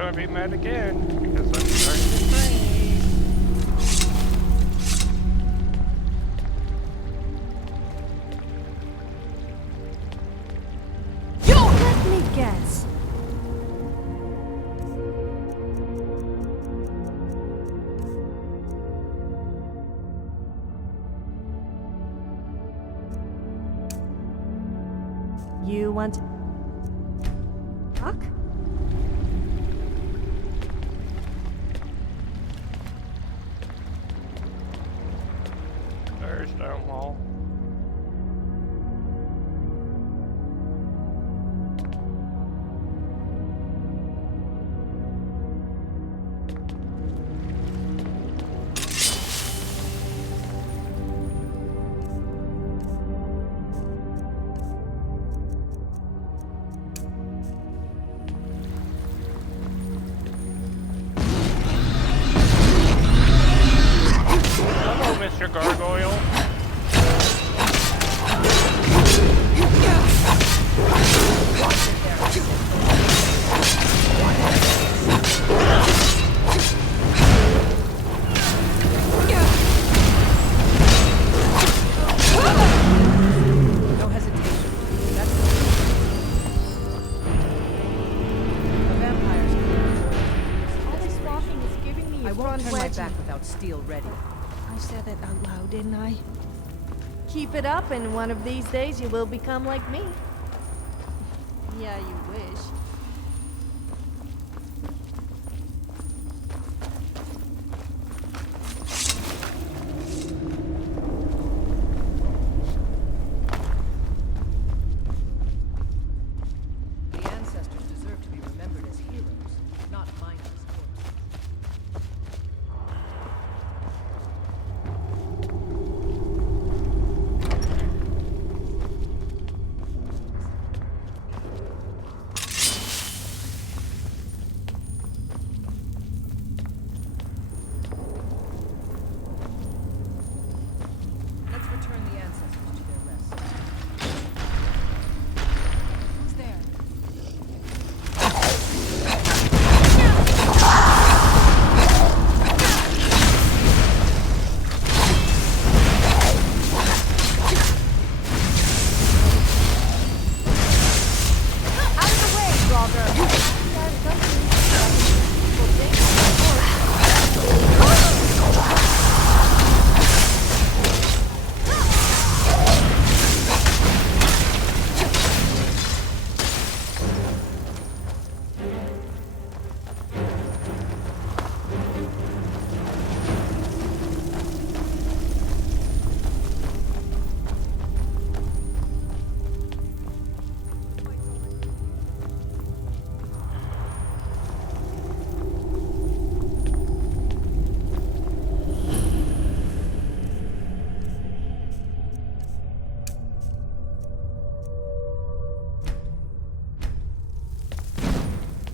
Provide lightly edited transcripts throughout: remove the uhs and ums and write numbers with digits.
gonna be mad again because I'm starting to train. Let me guess. You want to talk? There's stone wall. Hello, Mr. Gargoyle. No hesitation. That's the vampires. All this walking is giving me a I won't front turn my wedgie. back without steel ready. I said it out loud, didn't I? Keep it up, and one of these days you will become like me. Yeah, you wish. The ancestors deserve to be remembered as heroes, not mindless corpses. Let's return the ancestors to their rest. Who's there? Out of the way, Draugr!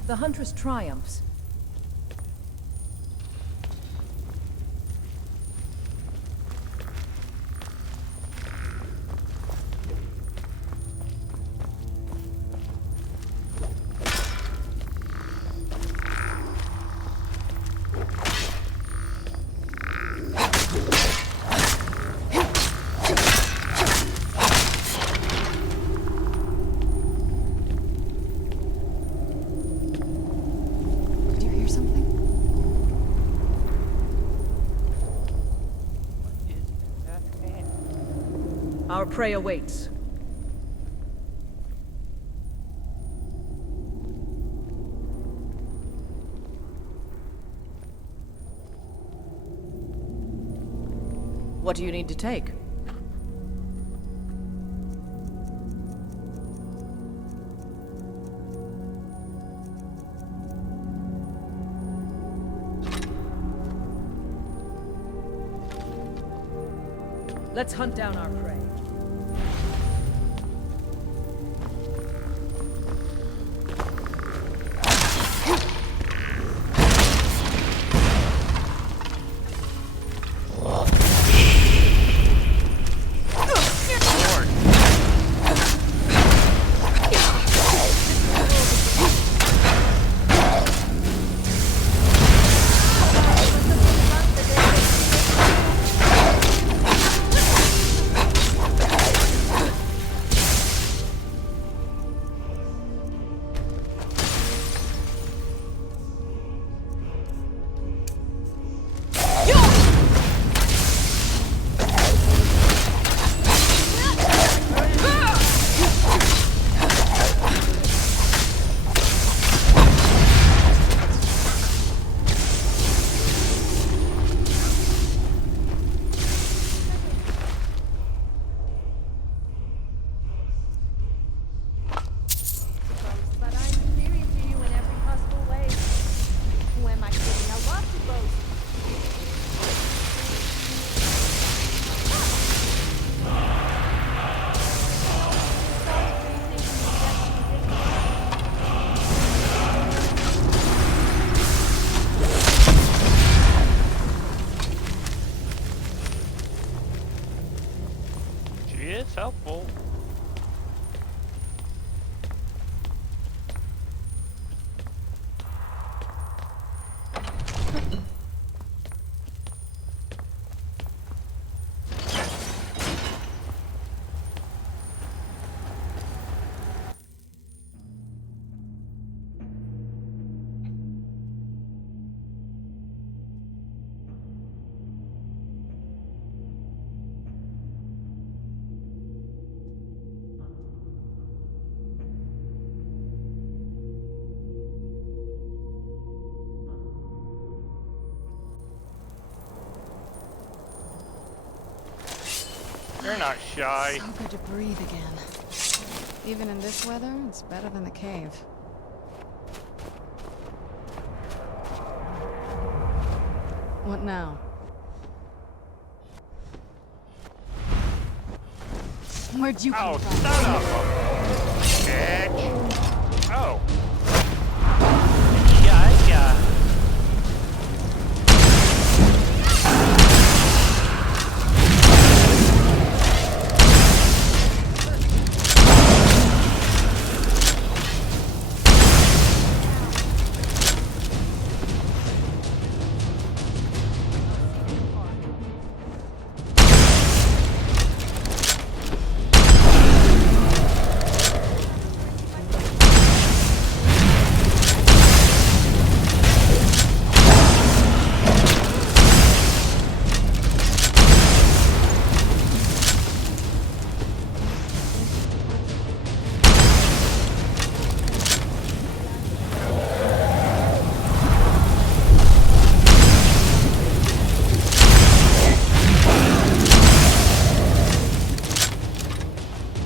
The Huntress triumphs. Did you hear something? Our prey awaits. What do you need to take? Let's hunt down our prey. not shy. So good to breathe again. Even in this weather, it's better than the cave. What now? Where'd you come Oh, from? son of a bitch. Oh. Yeah.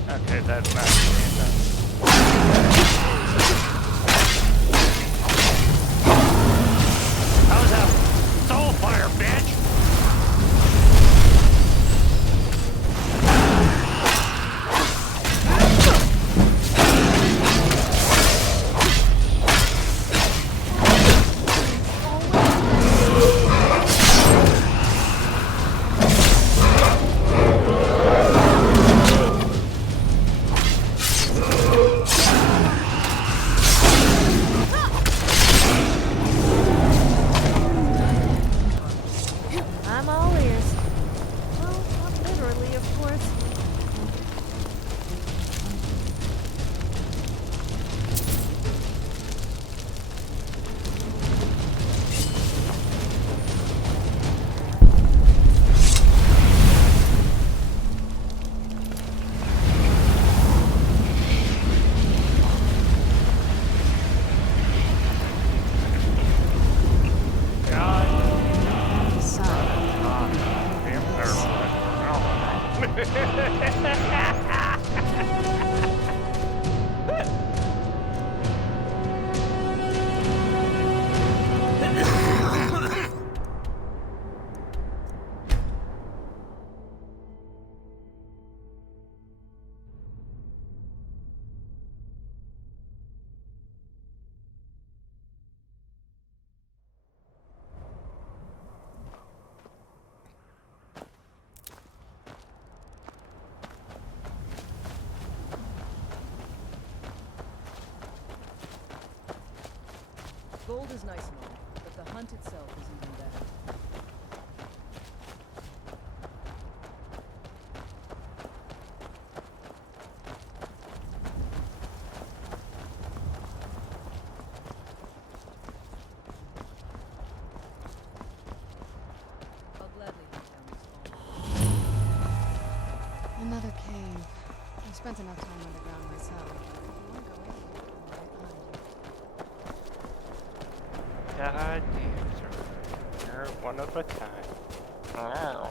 Okay, that's not how's that soul fire, bitch? I'm all ears. Well, not literally, of course. So, Gold is nice and all, but the hunt itself is even better. I'll gladly hunt down this gold. another cave. I've spent enough time underground myself. If you want to go in, I'm right behind you. God damn, sir. You're one of a kind. Wow.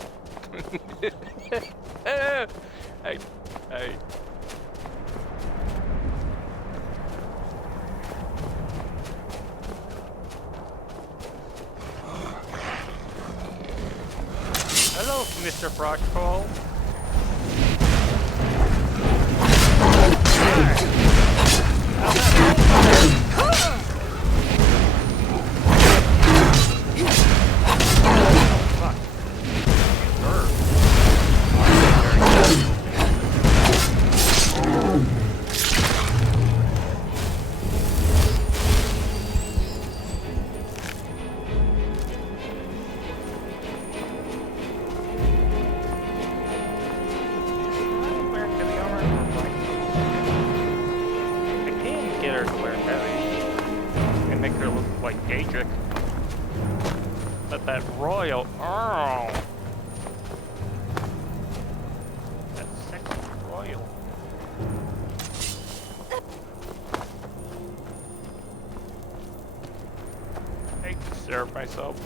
Hey. Hello, Mr. Frostfall. But that royal, oh, that sexy royal. I serve myself.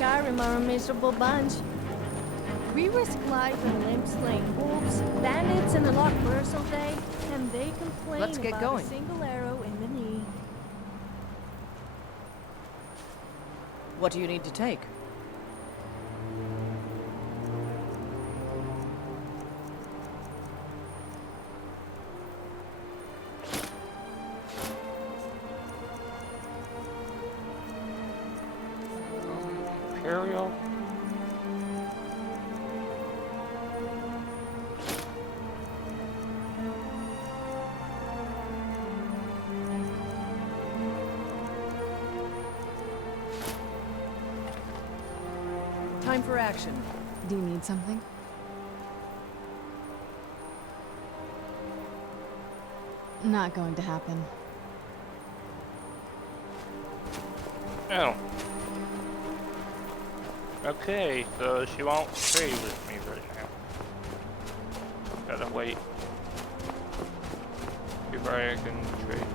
Skyrim are a miserable bunch. We risk life and limb slaying wolves, bandits, and a lot worse all day, and they complain Let's get about going. a single arrow in the knee. What do you need to take? Imperial. Time for action. Do you need something? Not going to happen. Oh. Okay, so she won't trade with me right now. Gotta wait before I can trade.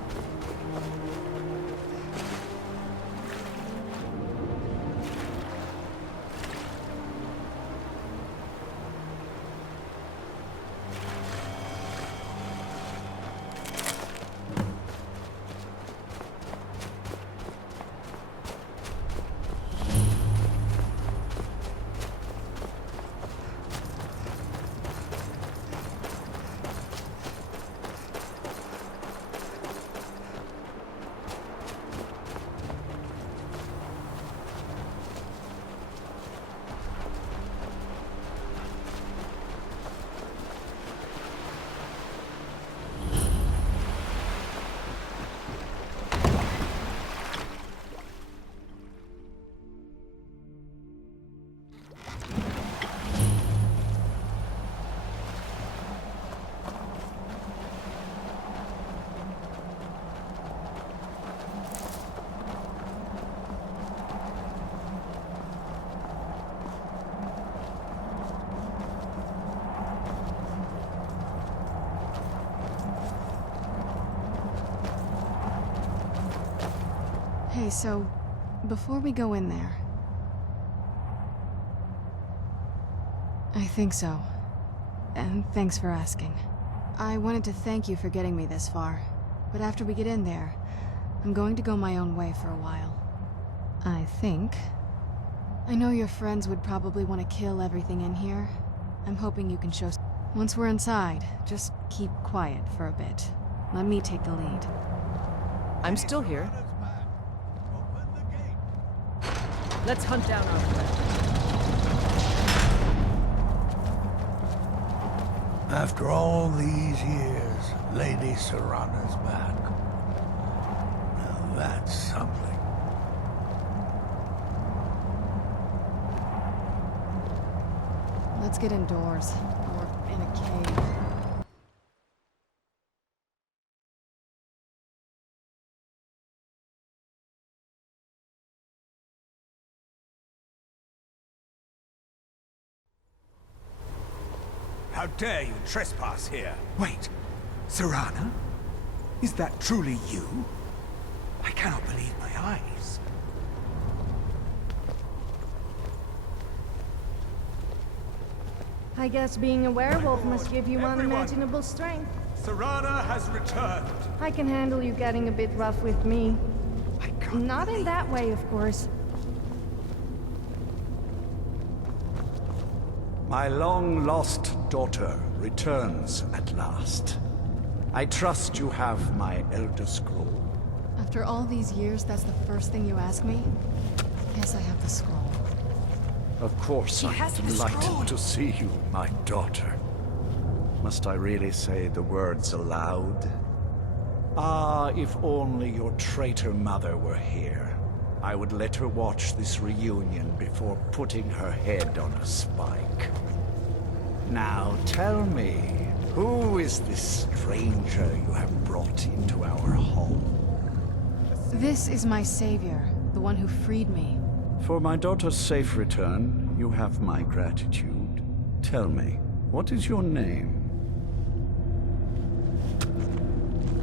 Hey, so, before we go in there... I think so. And thanks for asking. I wanted to thank you for getting me this far, but after we get in there, I'm going to go my own way for a while. I think. I know your friends would probably want to kill everything in here. I'm hoping you can show... Once we're inside, just keep quiet for a bit. Let me take the lead. I'm still here. Let's hunt down our friend. After all these years, Lady Serana's back. Now that's something. Let's get indoors, or in a cave. How dare you trespass here? Wait, Serana? Is that truly you? I cannot believe my eyes. I guess being a werewolf must give you Everyone. unimaginable strength. Serana has returned. I can handle you getting a bit rough with me. I can't Not in believe- that way, of course. My long-lost daughter returns at last. I trust you have my Elder Scroll. After all these years, that's the first thing you ask me? Guess I have the scroll. Of course, I'm delighted to see you, my daughter. Must I really say the words aloud? Ah, if only your traitor mother were here. I would let her watch this reunion before putting her head on a spike. Now tell me, who is this stranger you have brought into our home? This is my savior, the one who freed me. For my daughter's safe return, you have my gratitude. Tell me, what is your name?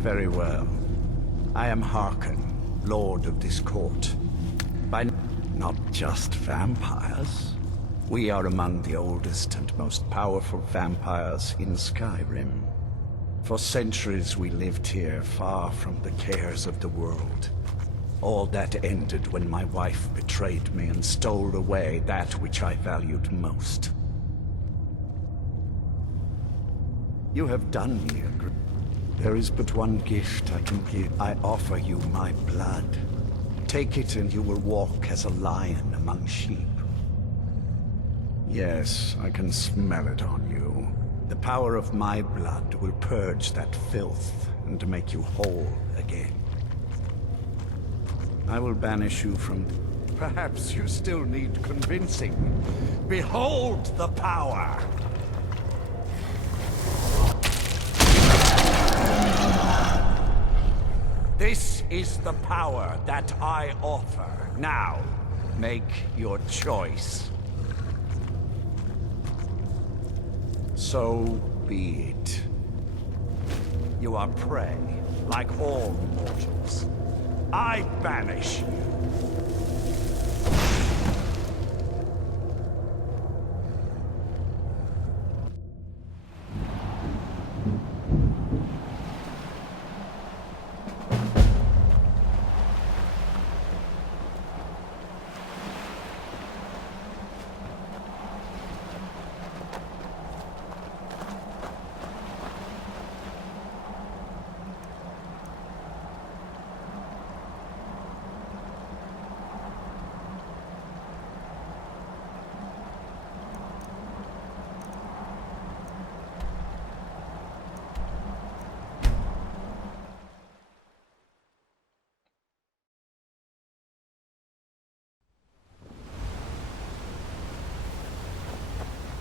Very well. I am Harkon, Lord of this court. By not just vampires. We are among the oldest and most powerful vampires in Skyrim. For centuries we lived here, far from the cares of the world. All that ended when my wife betrayed me and stole away that which I valued most. You have done me a great... There is but one gift I can give. I offer you my blood. Take it and you will walk as a lion among sheep. Yes, I can smell it on you. The power of my blood will purge that filth and make you whole again. I will banish you from... Perhaps you still need convincing. Behold the power! This is the power that I offer. Now, make your choice. So be it. You are prey, like all mortals. I banish you.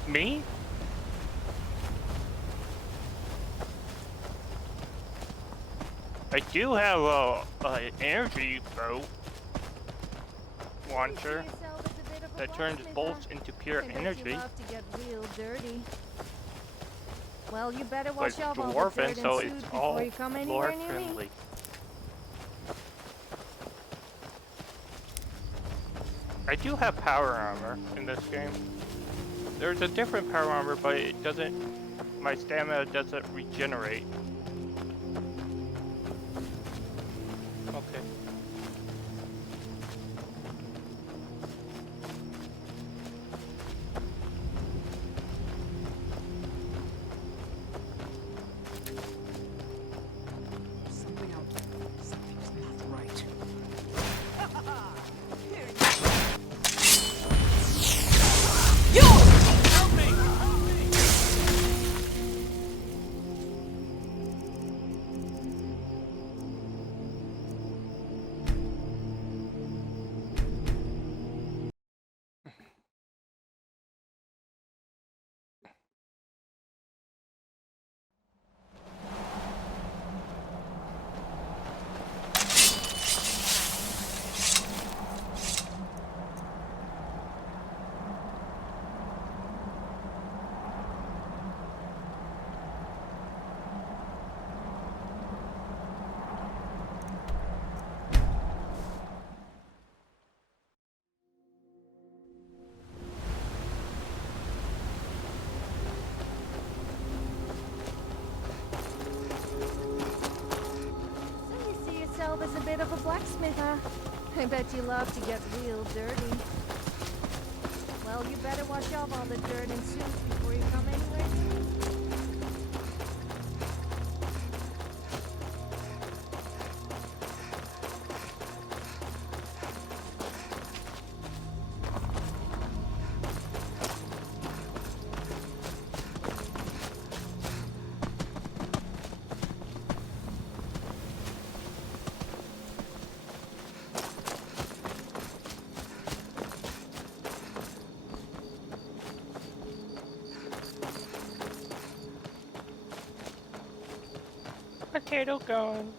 Me? I do have a energy boat launcher that turns bolts into pure energy. To get real dirty. Well, you better But wash off all the dwarven, dirt so and it's soot all before you come lore anywhere near me. friendly. I do have power armor in this game. There's a different power armor, but it doesn't... My stamina doesn't regenerate. Okay. Something out there. Something's not right. So you see yourself as a bit of a blacksmith, huh? I bet you love to get real dirty. Well, you better wash off all the dirt and soot before you come anywhere near me. Potato gun.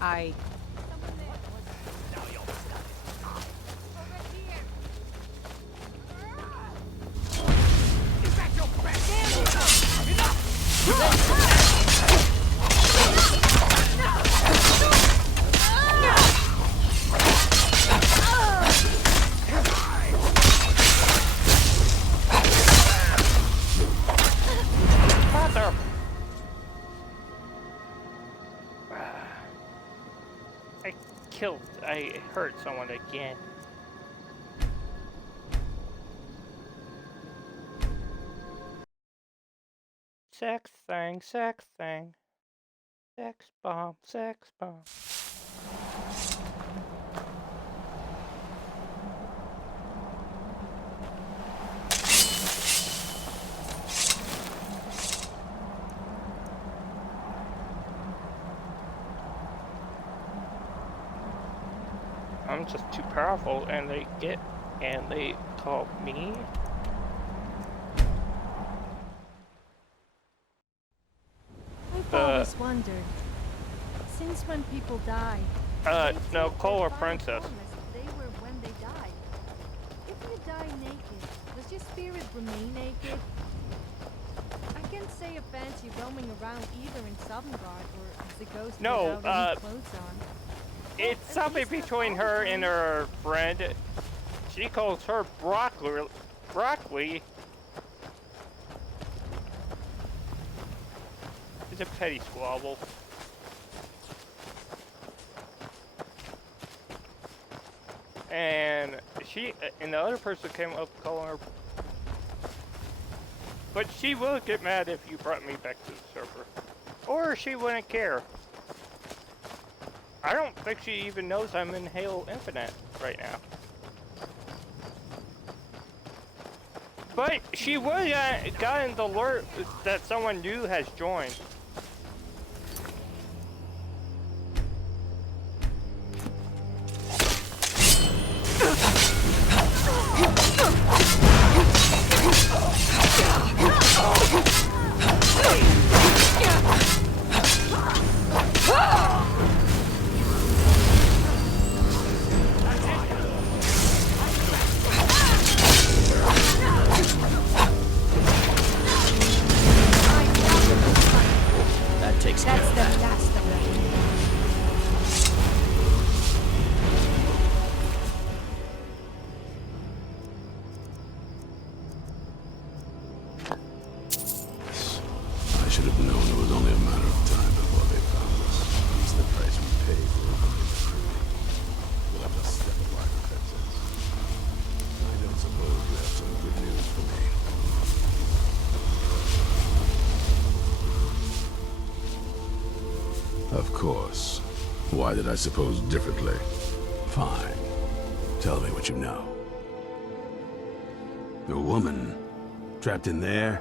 I... I hurt someone again. Sex thing, sex thing. Sex bomb, sex bomb. I'm just too powerful and they call me. I've always wondered, since when people die, No, they'd call her find princess. promise they were when they died. If you die naked, does your spirit remain naked? I can't say a fancy roaming around either in Sovngarde or as a ghost No, without any clothes on. It's At something least not between all the her time. and her friend. She calls her broccoli. Broccoli. It's a petty squabble. And the other person came up calling her. But she will get mad if you brought me back to the server. Or she wouldn't care. I don't think she even knows I'm in Halo Infinite right now. But she would have gotten the alert that someone new has joined. That takes care That's of the that. last of it. I should have known it was only a matter of time before they found us. It's the price we pay for avoiding the crew. We'll have to step up our defenses. I don't suppose you have some good news for me. Of course. Why did I suppose differently? Fine. Tell me what you know. A woman? Trapped in there?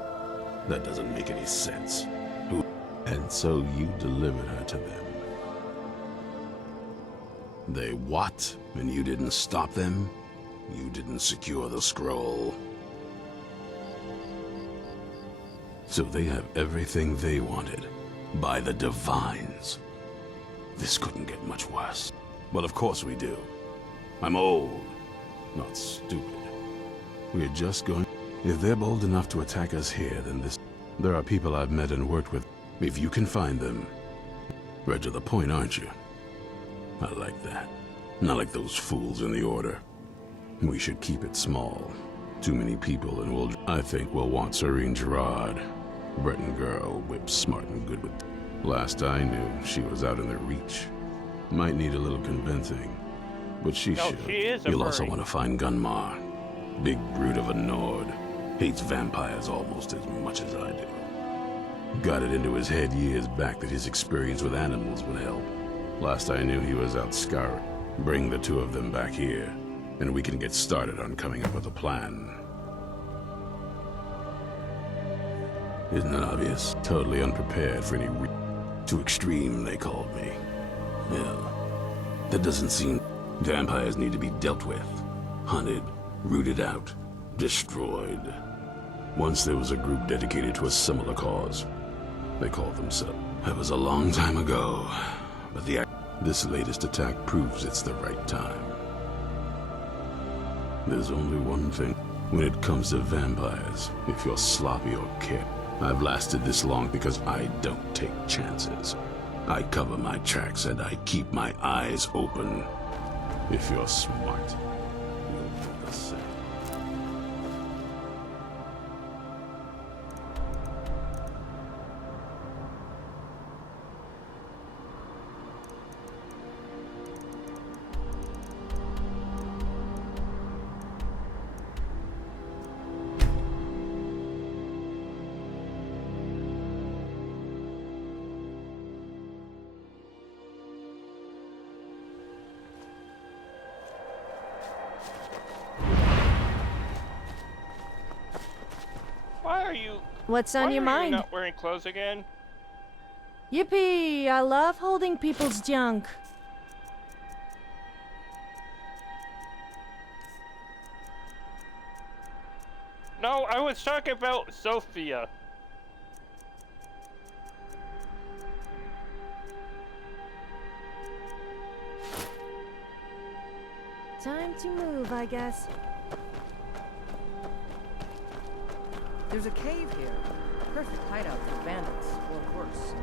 That doesn't make any sense. Who? And so you delivered her to them. They what? And you didn't stop them? You didn't secure the scroll? So they have everything they wanted. By the Divines. This couldn't get much worse. Well, of course we do. I'm old. Not stupid. We're just going... If they're bold enough to attack us here, then this... There are people I've met and worked with. If you can find them... Right to the point, aren't you? I like that. Not like those fools in the Order. We should keep it small. Too many people and we'll... I think we'll want Serene Gerard. Breton girl, whip smart and good with... Last I knew, she was out in the Reach. Might need a little convincing. But she No, should. she is a You'll also furry. want to find Gunmar. Big brute of a Nord. Hates vampires almost as much as I do. Got it into his head years back that his experience with animals would help. Last I knew, he was out Skyrim. Bring the two of them back here, and we can get started on coming up with a plan. Isn't it obvious? Totally unprepared for any Too extreme, they called me. Well, that doesn't seem... Vampires need to be dealt with. Hunted, rooted out, destroyed. Once there was a group dedicated to a similar cause. They called themselves. That was a long time ago. But this latest attack proves it's the right time. There's only one thing. When it comes to vampires, if you're sloppy or care, I've lasted this long because I don't take chances. I cover my tracks and I keep my eyes open. If you're smart, you'll do the same. What's Why on your are you mind? not wearing clothes again? Yippee! I love holding people's junk. No, I was talking about Sophia. Time to move, I guess. There's a cave here. Perfect hideout for bandits, or worse.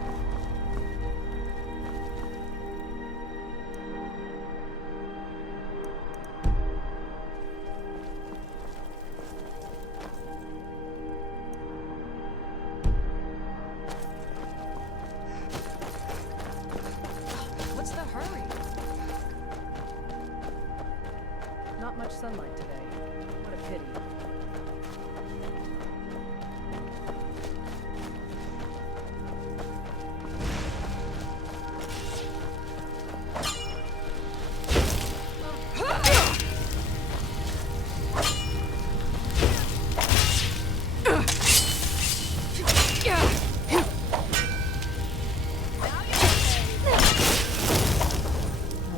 What's the hurry? Not much sunlight today. What a pity.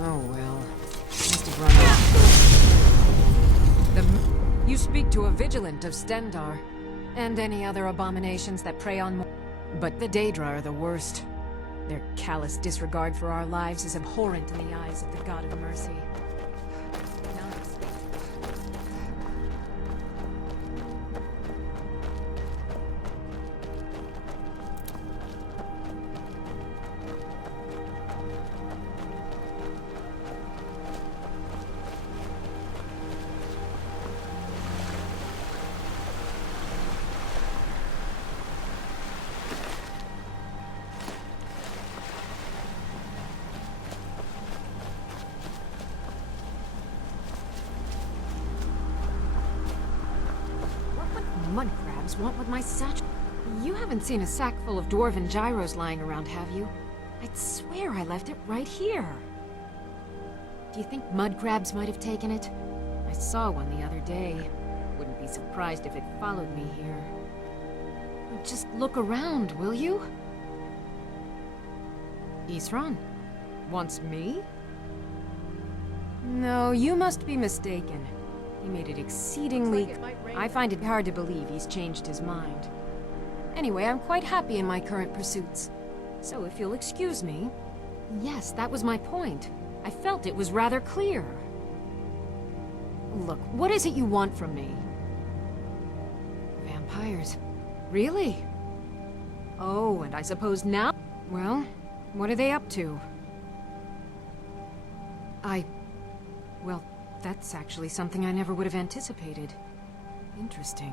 Oh well. Must have run off. You speak to a vigilant of Stendar, and any other abominations that prey on but the Daedra are the worst. Their callous disregard for our lives is abhorrent in the eyes of the God of Mercy. Mud crabs want with my satchel. You haven't seen a sack full of dwarven gyros lying around, have you? I'd swear I left it right here. Do you think mud crabs might have taken it? I saw one the other day. Wouldn't be surprised if it followed me here. Just look around, will you? Isran? Wants me? No, you must be mistaken. He made it exceedingly... Looks like it might rain. I find it hard to believe he's changed his mind. Anyway, I'm quite happy in my current pursuits. So if you'll excuse me... Yes, that was my point. I felt it was rather clear. Look, what is it you want from me? Vampires. Really? Oh, and I suppose now... Well, what are they up to? Well, that's actually something I never would have anticipated. Interesting.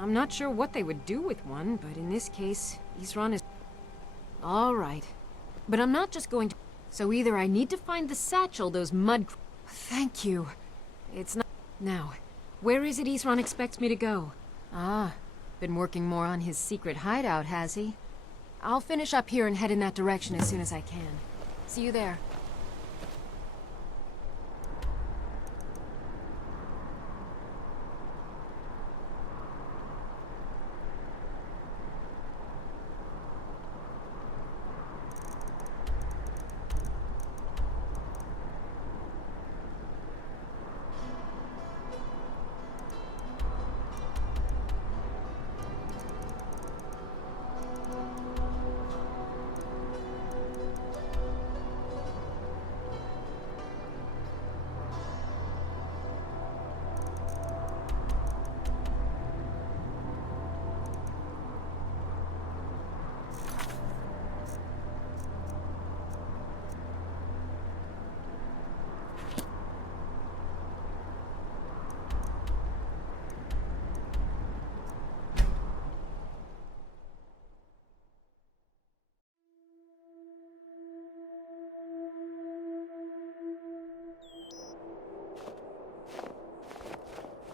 I'm not sure what they would do with one, but in this case, Isran is... All right. But I'm not just going to... So either I need to find the satchel those mud... Thank you. It's not... Now, where is it Isran expects me to go? Ah, been working more on his secret hideout, has he? I'll finish up here and head in that direction as soon as I can. See you there.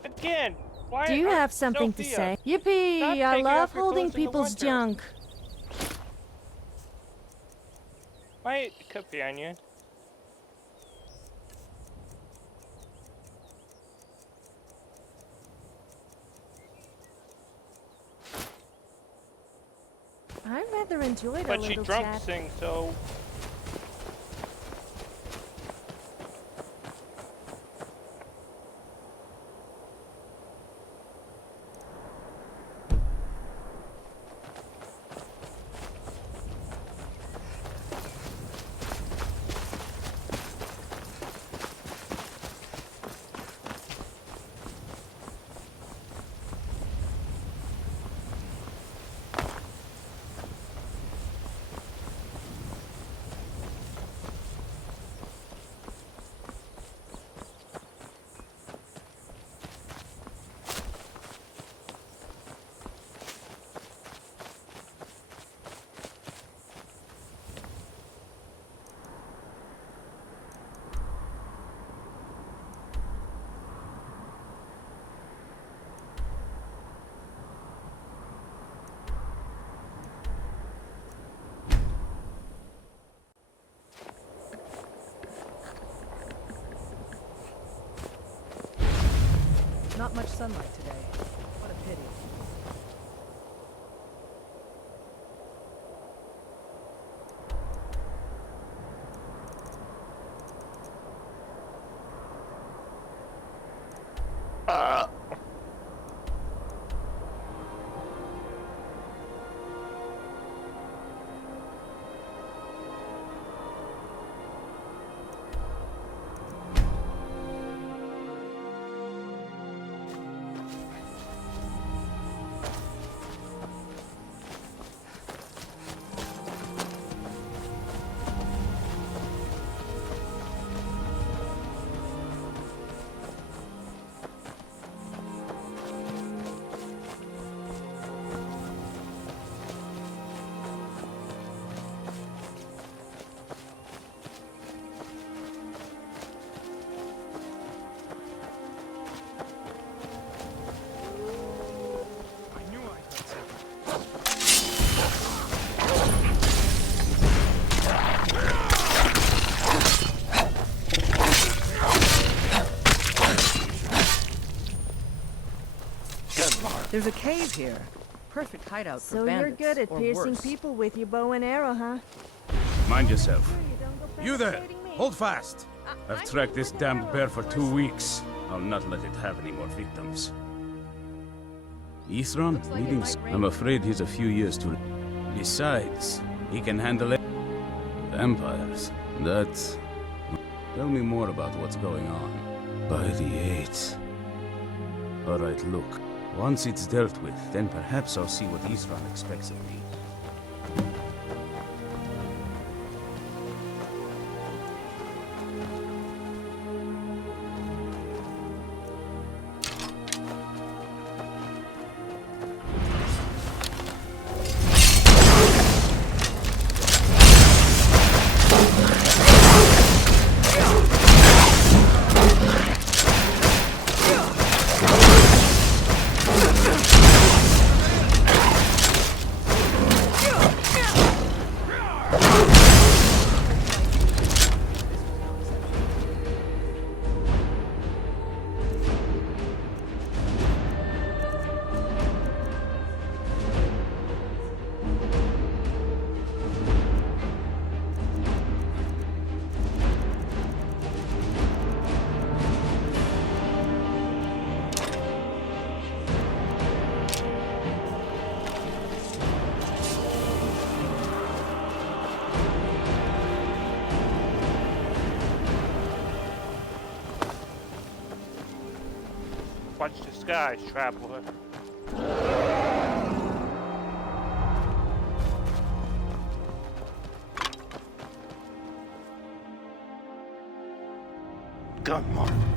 Again, why Do you are- have something to Sophia, say? stop Yippee! I taking love off your holding clothes in the people's winter. junk. My companion. rather enjoyed our But she little drunk chat. sings, so Not much sunlight today. What a pity. There's a cave here. Perfect hideout for So you're bandits. good at or piercing worse. people with your bow and arrow, huh? Mind yourself. Sure you don't go You there! penetrating me. Hold fast! I've I'm tracked good this with damned arrows, bear for of 2 course. weeks. I'll not let it have any more victims. Ithron Looks like it needing... might rain. I'm afraid he's a few years too... Besides, he can handle it. Vampires. That... Tell me more about what's going on. By the 8th. Alright, look. Once it's dealt with, then perhaps I'll see what Ithron expects of me. watch the skies, traveler. Gunmark.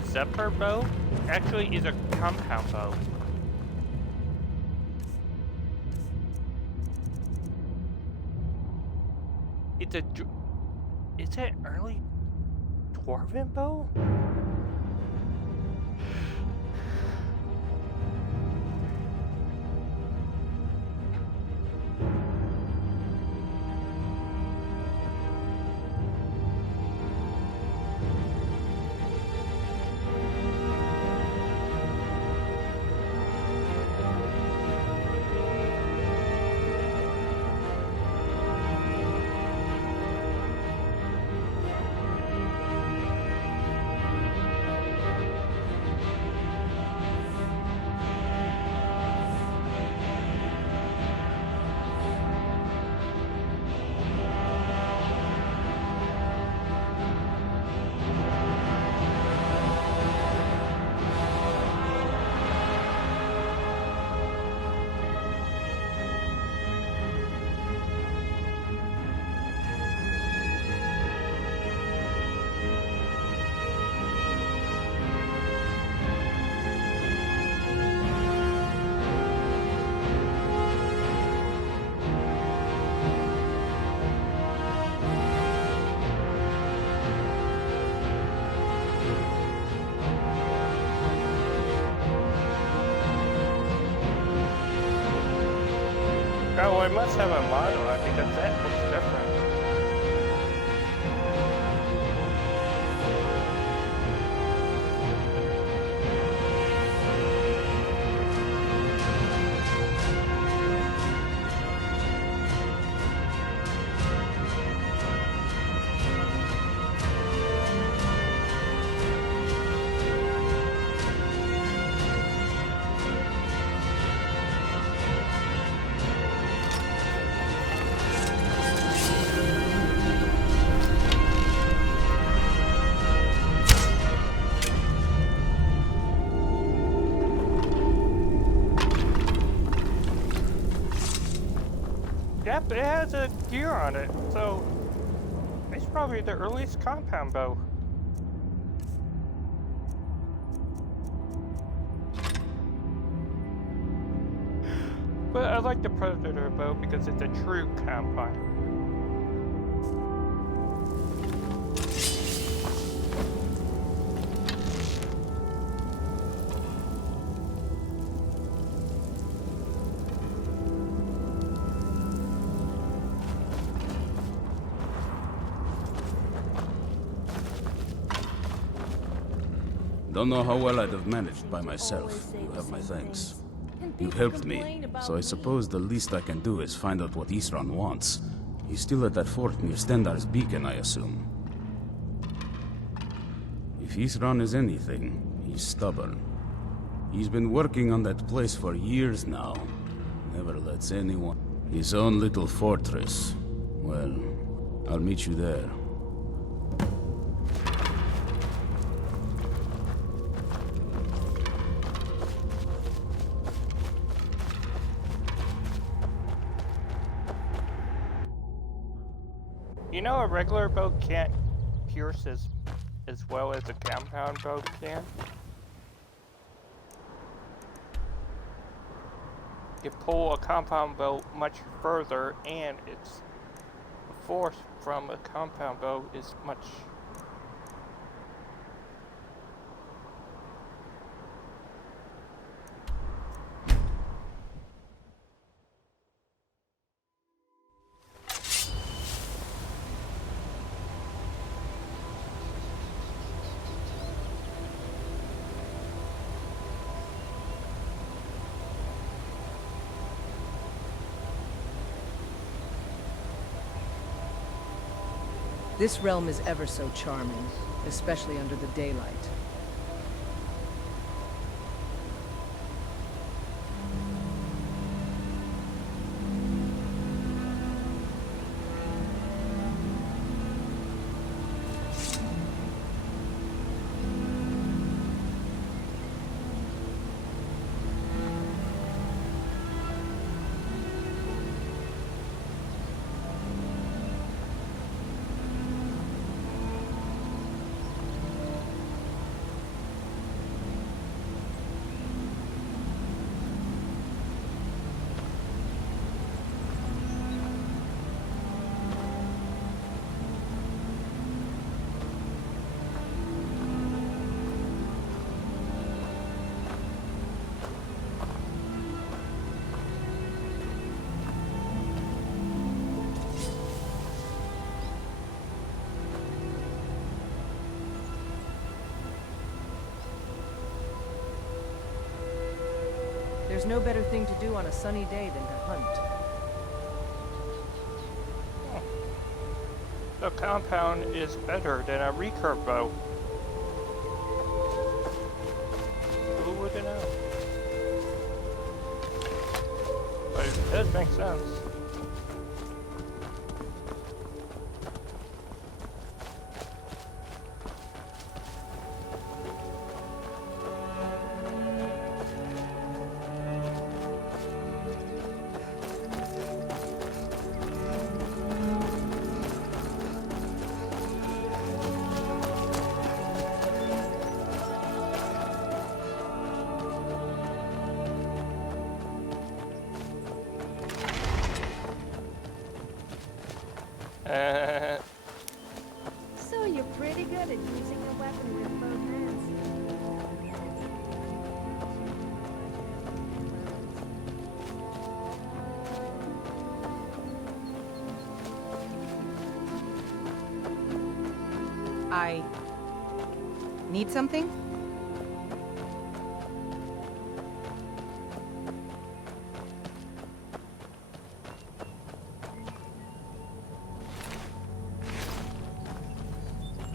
the Zephyr bow actually is a compound bow. It's a... Is it early Dwarven bow? Oh, I must have a model on it because that looks different. Yep, it has a gear on it, so it's probably the earliest compound bow. But I like the Predator bow because it's a true compound. Don't know how well I'd have managed by myself. You have my thanks. You've helped me, so I suppose the least I can do is find out what Isran wants. He's still at that fort near Stendar's beacon, I assume. If Isran is anything, he's stubborn. He's been working on that place for years now. Never lets anyone... His own little fortress. Well, I'll meet you there. You know, a regular bow can't pierce as well as a compound bow can. You pull a compound bow much further, and its force from a compound bow is much. This realm is ever so charming, especially under the daylight. There's no better thing to do on a sunny day than to hunt. The compound is better than a recurve bow. Who would have known? But it does make sense. So you're pretty good at using a weapon with both hands. I need something?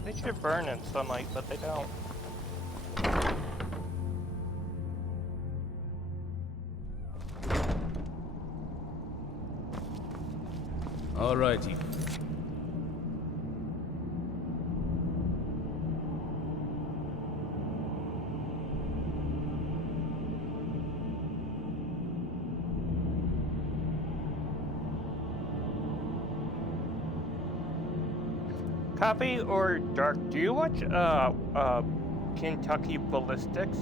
They should burn in sunlight, but they don't. Alrighty. Copy or Dark, do you watch Kentucky Ballistics?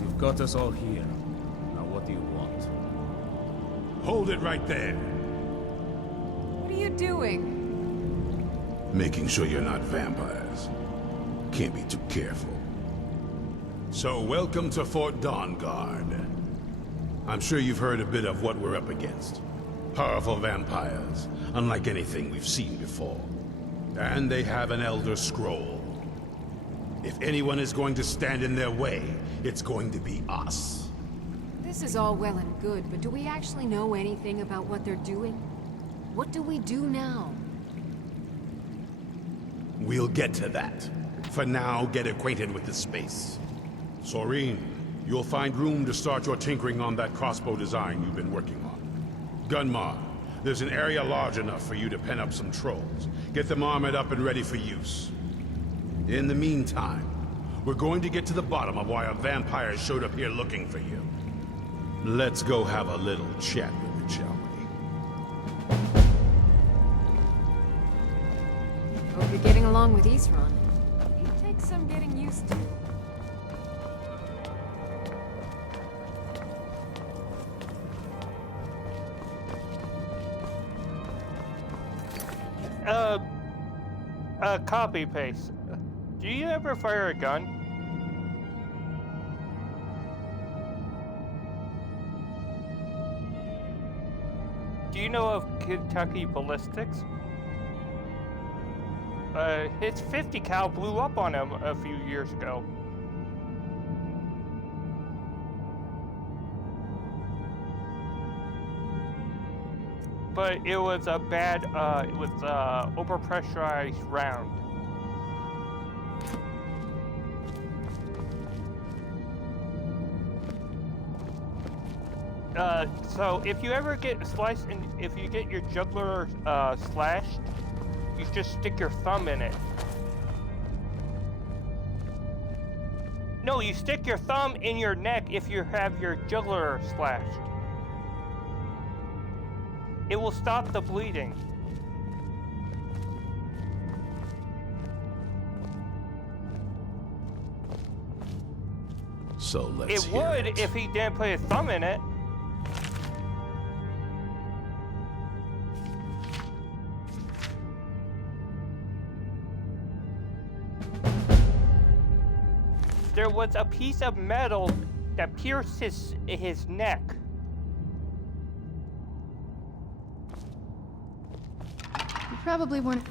You've got us all here. Now what do you want? Hold it right there. What are you doing? Making sure you're not vampires. Can't be too careful. So, welcome to Fort Dawnguard. I'm sure you've heard a bit of what we're up against. Powerful vampires, unlike anything we've seen before. And they have an Elder Scroll. If anyone is going to stand in their way, it's going to be us. This is all well and good, but do we actually know anything about what they're doing? What do we do now? We'll get to that. For now, get acquainted with the space. Soreen, you'll find room to start your tinkering on that crossbow design you've been working on. Gunmar, there's an area large enough for you to pen up some trolls. Get them armored up and ready for use. In the meantime, we're going to get to the bottom of why a vampire showed up here looking for you. Let's go have a little chat with it, shall we? Hope you're getting along with Isran. It takes some getting used to. Copy paste. Do you ever fire a gun? Do you know of Kentucky Ballistics? His 50 cal blew up on him a few years ago. but it was a bad, it was overpressurized round. So if you ever get sliced and if you get your jugular slashed, you just stick your thumb in it. No, you stick your thumb in your neck if you have your jugular slashed. It will stop the bleeding. So let's It hear would it. if he didn't put his thumb in it. There was a piece of metal that pierced his neck. You probably weren't.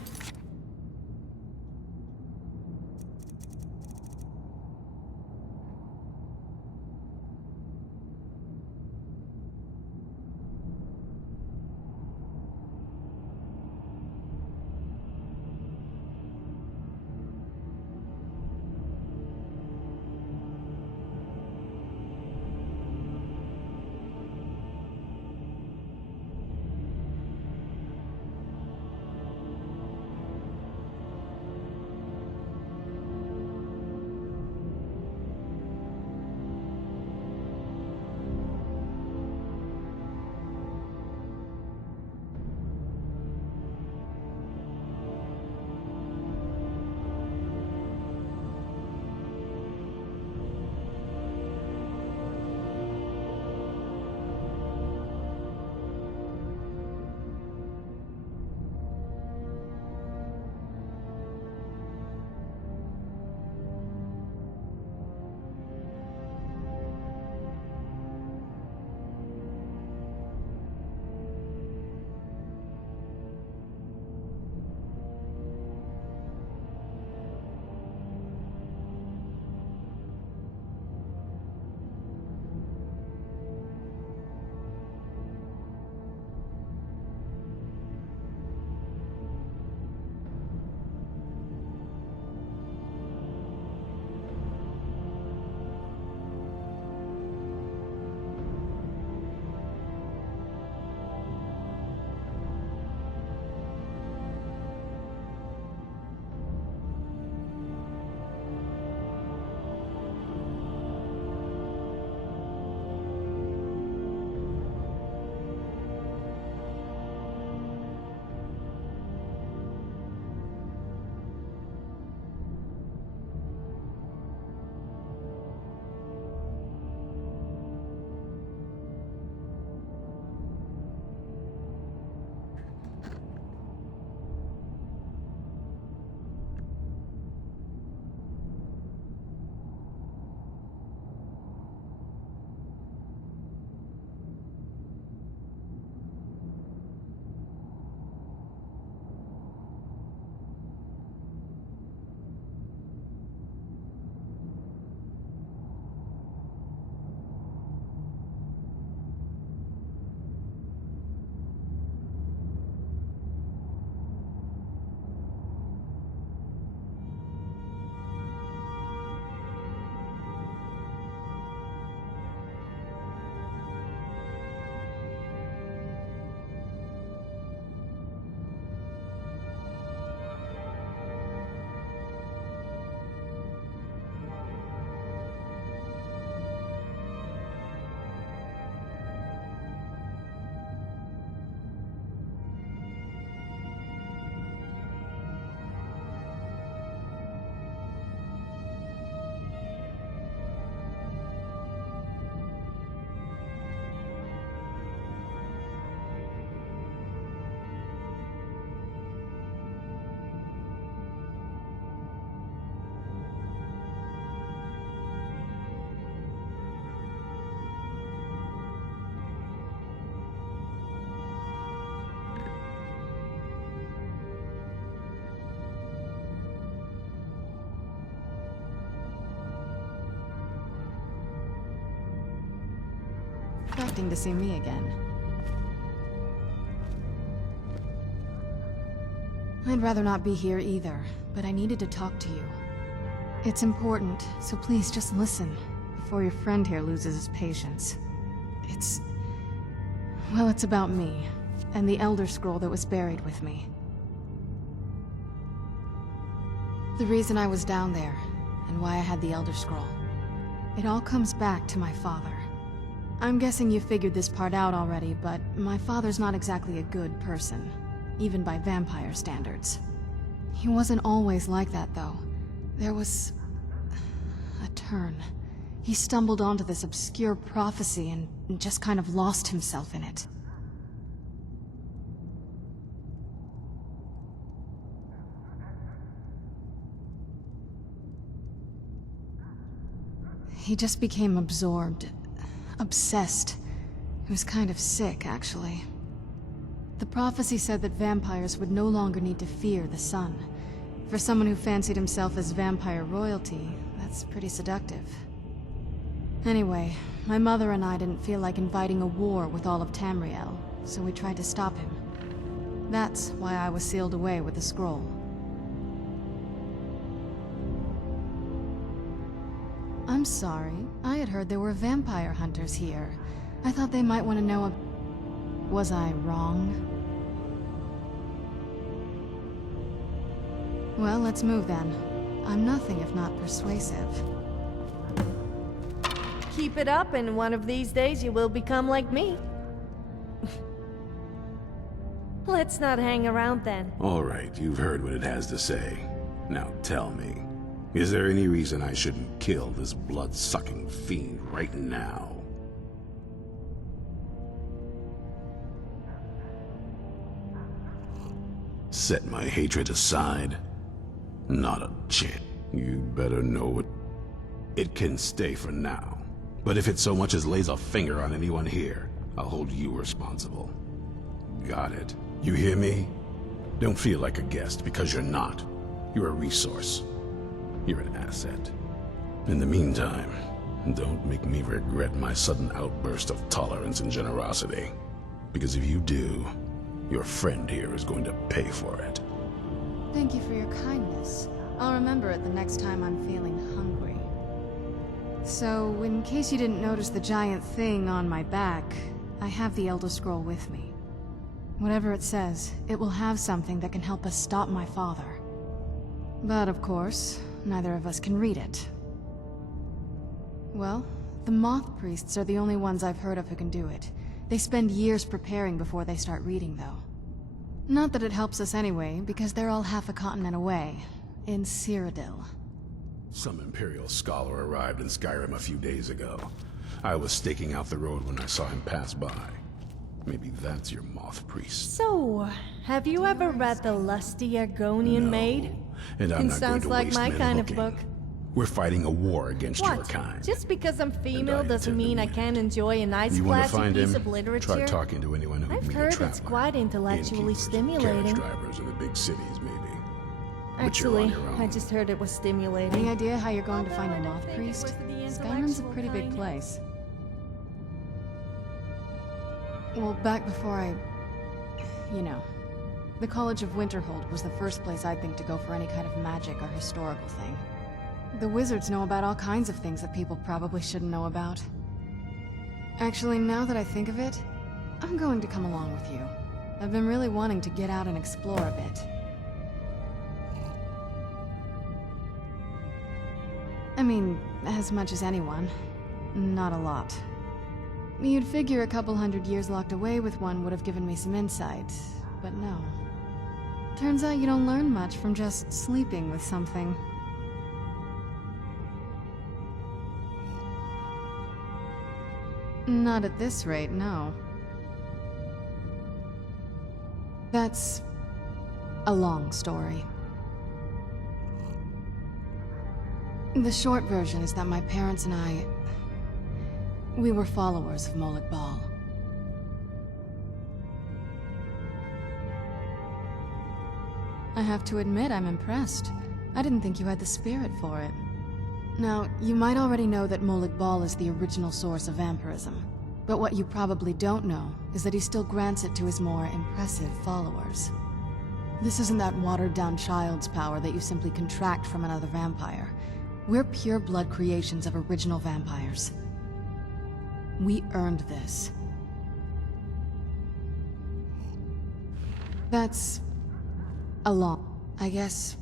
Expecting to see me again. I'd rather not be here either, but I needed to talk to you. It's important, so please just listen, before your friend here loses his patience. Well, it's about me, and the Elder Scroll that was buried with me. The reason I was down there, and why I had the Elder Scroll. It all comes back to my father. I'm guessing you figured this part out already, but my father's not exactly a good person, even by vampire standards. He wasn't always like that, though. There was a turn. He stumbled onto this obscure prophecy and just kind of lost himself in it. He just became absorbed, obsessed. He was kind of sick, actually. The prophecy said that vampires would no longer need to fear the sun. For someone who fancied himself as vampire royalty, that's pretty seductive. Anyway, my mother and I didn't feel like inviting a war with all of Tamriel, so we tried to stop him. That's why I was sealed away with the scroll. I'm sorry. I had heard there were vampire hunters here. I thought they might want to know Was I wrong? Well, let's move then. I'm nothing if not persuasive. Keep it up, and one of these days you will become like me. Let's not hang around then. All right, you've heard what it has to say. Now tell me, is there any reason I shouldn't kill this blood-sucking fiend right now? Set my hatred aside? Not a chance. You'd better know it. It can stay for now. But if it so much as lays a finger on anyone here, I'll hold you responsible. Got it. You hear me? Don't feel like a guest, because you're not. You're a resource. You're an asset. In the meantime, don't make me regret my sudden outburst of tolerance and generosity. Because if you do, your friend here is going to pay for it. Thank you for your kindness. I'll remember it the next time I'm feeling hungry. So, in case you didn't notice the giant thing on my back, I have the Elder Scroll with me. Whatever it says, it will have something that can help us stop my father. But of course, neither of us can read it. Well, the Moth Priests are the only ones I've heard of who can do it. They spend years preparing before they start reading, though. Not that it helps us anyway, because they're all half a continent away, in Cyrodiil. Some Imperial scholar arrived in Skyrim a few days ago. I was staking out the road when I saw him pass by. Maybe that's your Moth Priest. So, have you ever read The Lusty Argonian Maid? And I'm not going sounds to like waste my men kind looking. of book. We're fighting a war against your What? kind. Just because I'm female I doesn't intend to mean I win can't it. enjoy a nice You want to classic find piece him? of literature? Try talking to anyone who'd I've meet a heard traveler. it's quite intellectually Innkeepers, stimulating. Carriage drivers in the big cities, maybe. But you're Actually, on your own. I just heard it was Any stimulating. idea how you're going to find a Although I Moth didn't think it Priest? was the Skyrim's a intellectual pretty big kind. place. Well, back before I... you know. The College of Winterhold was the first place I'd think to go for any kind of magic or historical thing. The wizards know about all kinds of things that people probably shouldn't know about. Actually, now that I think of it, I'm going to come along with you. I've been really wanting to get out and explore a bit. I mean, as much as anyone. Not a lot. You'd figure a couple 100 years locked away with one would have given me some insight, but no. Turns out you don't learn much from just sleeping with something. Not at this rate, no. That's a long story. The short version is that my parents and I... we were followers of Molag Bal. I have to admit, I'm impressed. I didn't think you had the spirit for it. Now, you might already know that Molag Bal is the original source of vampirism. But what you probably don't know is that he still grants it to his more impressive followers. This isn't that watered-down child's power that you simply contract from another vampire. We're pure blood creations of original vampires. We earned this. That's a long... I guess...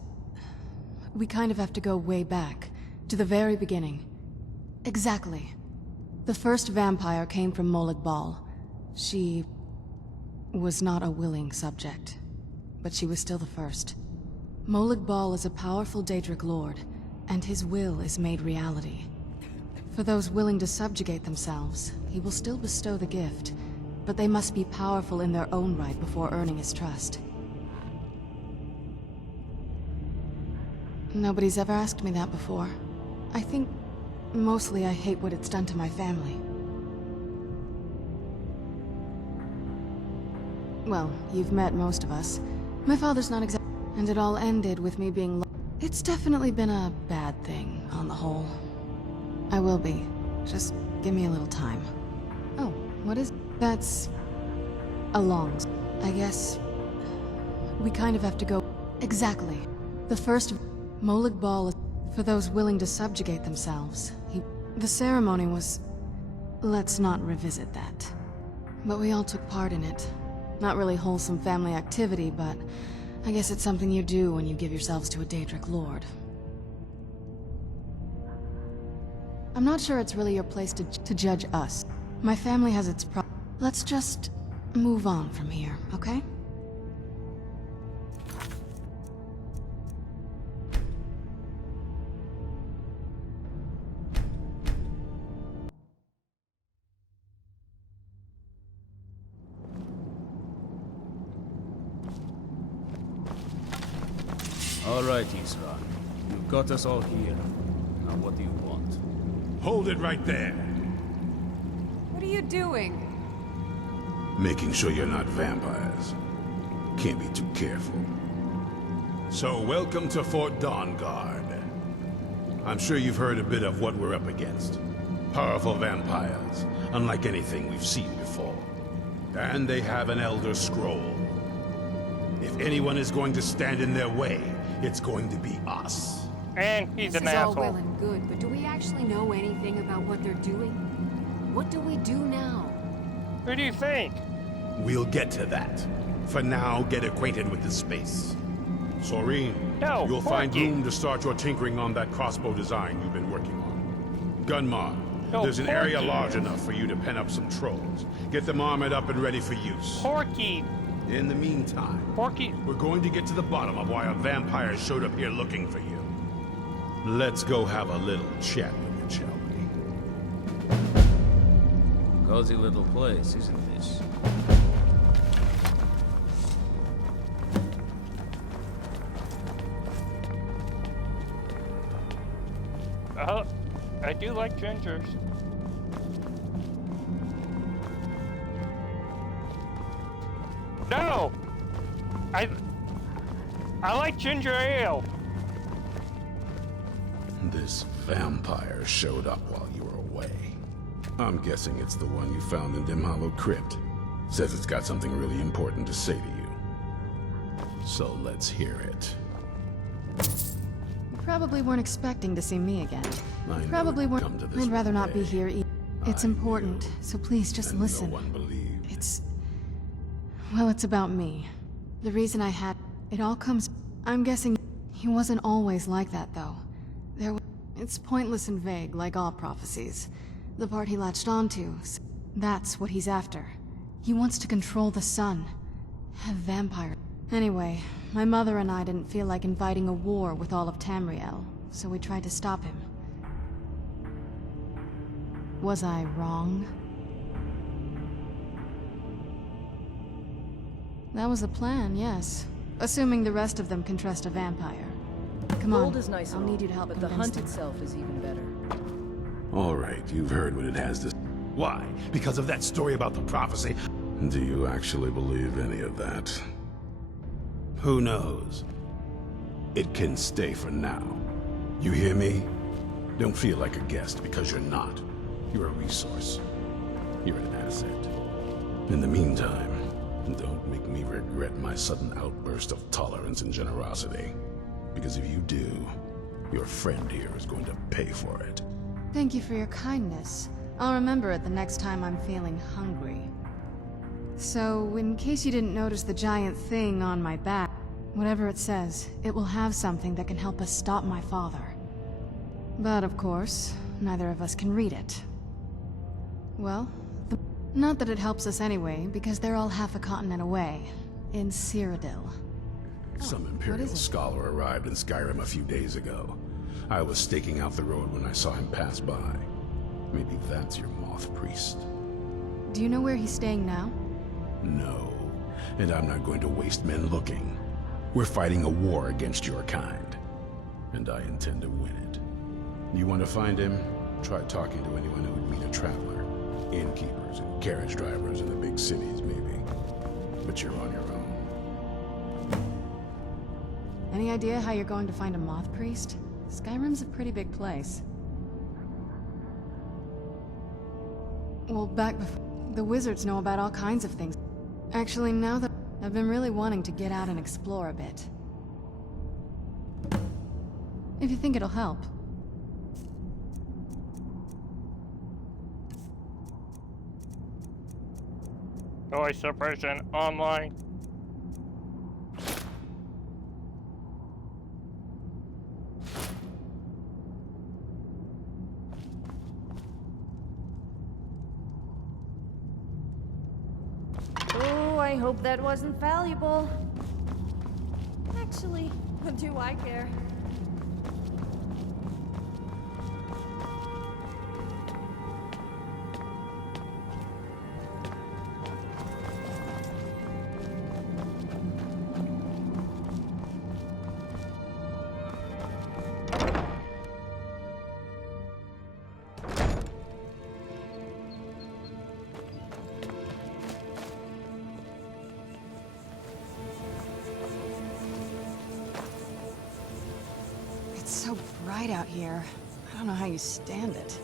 we kind of have to go way back, to the very beginning. Exactly. The first vampire came from Molag Bal. She... was not a willing subject, but she was still the first. Molag Bal is a powerful Daedric lord, and his will is made reality. For those willing to subjugate themselves, he will still bestow the gift, but they must be powerful in their own right before earning his trust. Nobody's ever asked me that before. I think mostly I hate what it's done to my family. Well, you've met most of us. My father's not exactly... and it all ended with me being It's definitely been a bad thing, on the whole. I will be. Just give me a little time. Oh, what is... That's... a long... I guess... we kind of have to go... Exactly. The first... Molag Bal is... for those willing to subjugate themselves. The ceremony was... Let's not revisit that. But we all took part in it. Not really wholesome family activity, but... I guess it's something you do when you give yourselves to a Daedric lord. I'm not sure it's really your place to judge us. My family has its Let's just move on from here, okay? All right, Isra. You've got us all here. Now what do you want? Hold it right there. What are you doing? Making sure you're not vampires. Can't be too careful. So, welcome to Fort Dawnguard. I'm sure you've heard a bit of what we're up against. Powerful vampires, unlike anything we've seen before. And they have an Elder Scroll. If anyone is going to stand in their way, it's going to be us. And he's This an is all asshole. well and good, but do we actually know anything about what they're doing? What do we do now? Who do you think? We'll get to that. For now, get acquainted with the space. Soreen, No, you'll find Porky. room to start your tinkering on that crossbow design you've been working on. Gunmar, No, there's an area Porky. large enough for you to pen up some trolls. Get them armored up and ready for use. Porky! In the meantime, Porky! we're going to get to the bottom of why a vampire showed up here looking for you. Let's go have a little chat with you, shall we? Cozy little place, isn't this? I do like gingers. No! I like ginger ale. This vampire showed up while you were away. I'm guessing it's the one you found in Dim Hollow Crypt. Says it's got something really important to say to you. So let's hear it. You probably weren't expecting to see me again. I knew Probably it'd weren't. come to this I'd rather one not be day. here either. It's I important, knew. so please just And listen. no one believed. It's... well, it's about me. The reason I had... it all comes... I'm guessing he wasn't always like that, though. It's pointless and vague, like all prophecies. The part he latched onto, that's what he's after. He wants to control the sun. Have vampires. Anyway, my mother and I didn't feel like inviting a war with all of Tamriel, so we tried to stop him. Was I wrong? That was the plan, yes. Assuming the rest of them can trust a vampire. Come on, Gold is nice I'll and all, need you to help but the convince hunt them. itself is even better. All right, you've heard what it has to... Why? Because of that story about the prophecy? Do you actually believe any of that? Who knows? It can stay for now. You hear me? Don't feel like a guest, because you're not. You're a resource. You're an asset. In the meantime, Don't make me regret my sudden outburst of tolerance and generosity. Because if you do, your friend here is going to pay for it. Thank you for your kindness. I'll remember it the next time I'm feeling hungry. So, in case you didn't notice the giant thing on my back, whatever it says, it will have something that can help us stop my father. But of course, neither of us can read it. Well, not that it helps us anyway, because they're all half a continent away, in Cyrodiil. Some Imperial scholar arrived in Skyrim a few days ago. I was staking out the road when I saw him pass by. Maybe that's your moth priest. Do you know where he's staying now? No, and I'm not going to waste men looking. We're fighting a war against your kind, and I intend to win it. You want to find him? Try talking to anyone who would meet a traveler. Innkeepers and carriage drivers in the big cities, maybe. But you're on your own. Any idea how you're going to find a moth priest? Skyrim's a pretty big place. Well, back before... The wizards know about all kinds of things. Actually, now that I've been really wanting to get out and explore a bit. If you think it'll help. Noise suppression online. Oh, I hope that wasn't valuable. Actually, what do I care? It's so bright out here. I don't know how you stand it.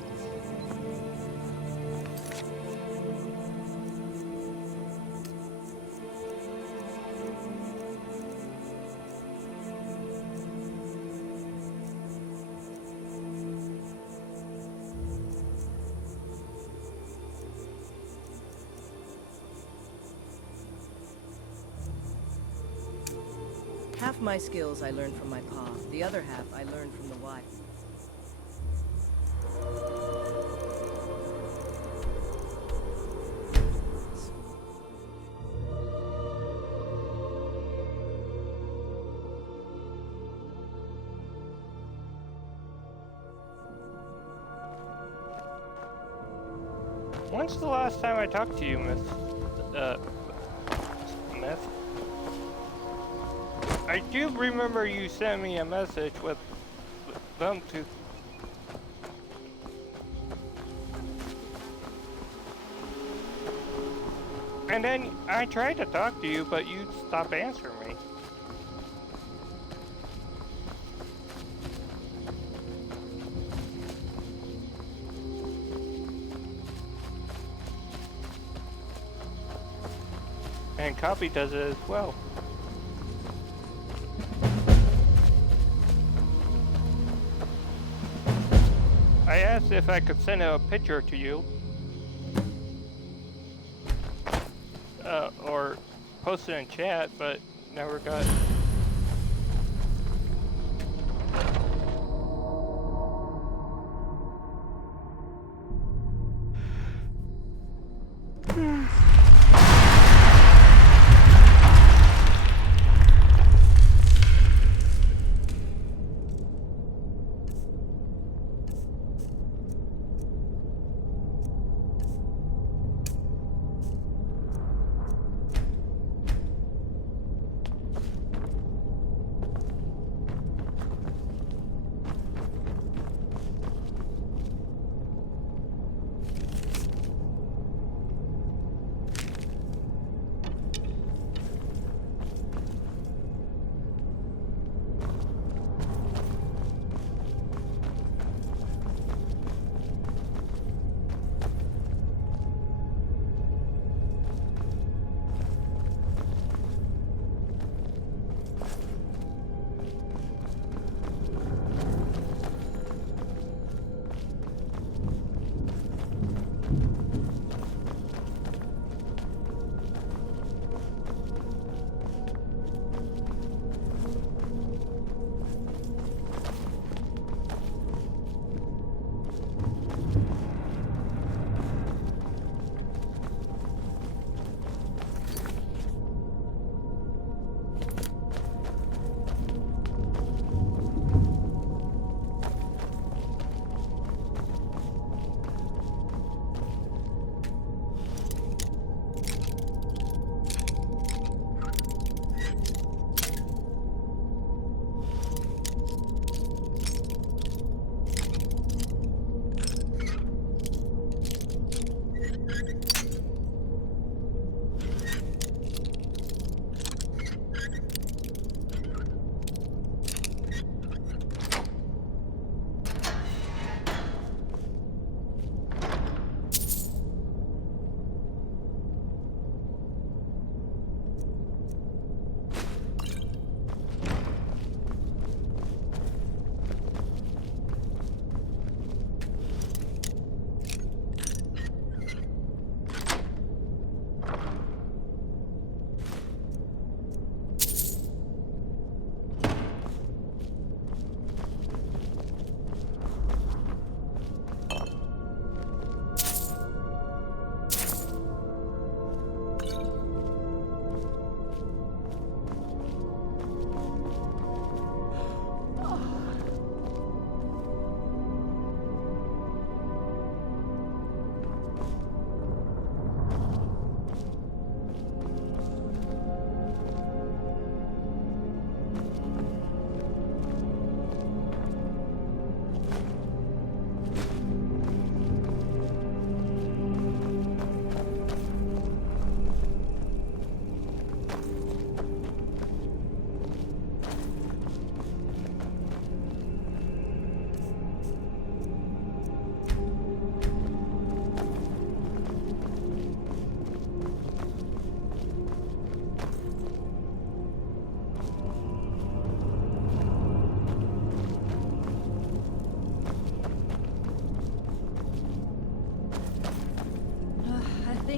Half my skills I learned from my pa. The other half I learned from the wild. When's the last time I talked to you, Miss... Smith? I do remember you sent me a message with them to... And then I tried to talk to you, but you stopped answering me. And Copy does it as well. I asked if I could send a picture to you. Or post it in chat, but never got...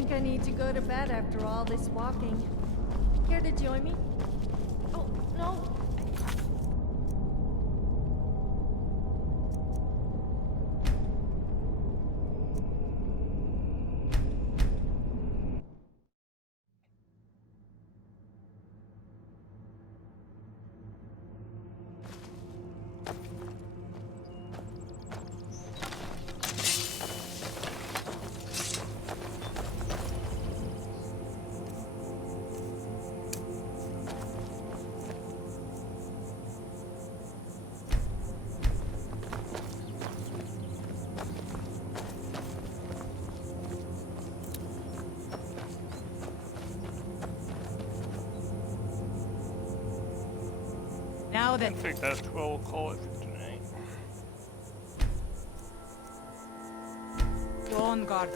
think I need to go to bed after all this walking. Care to join me? Oh, no. Now I then, think that's what we'll call it for tonight. go on guard.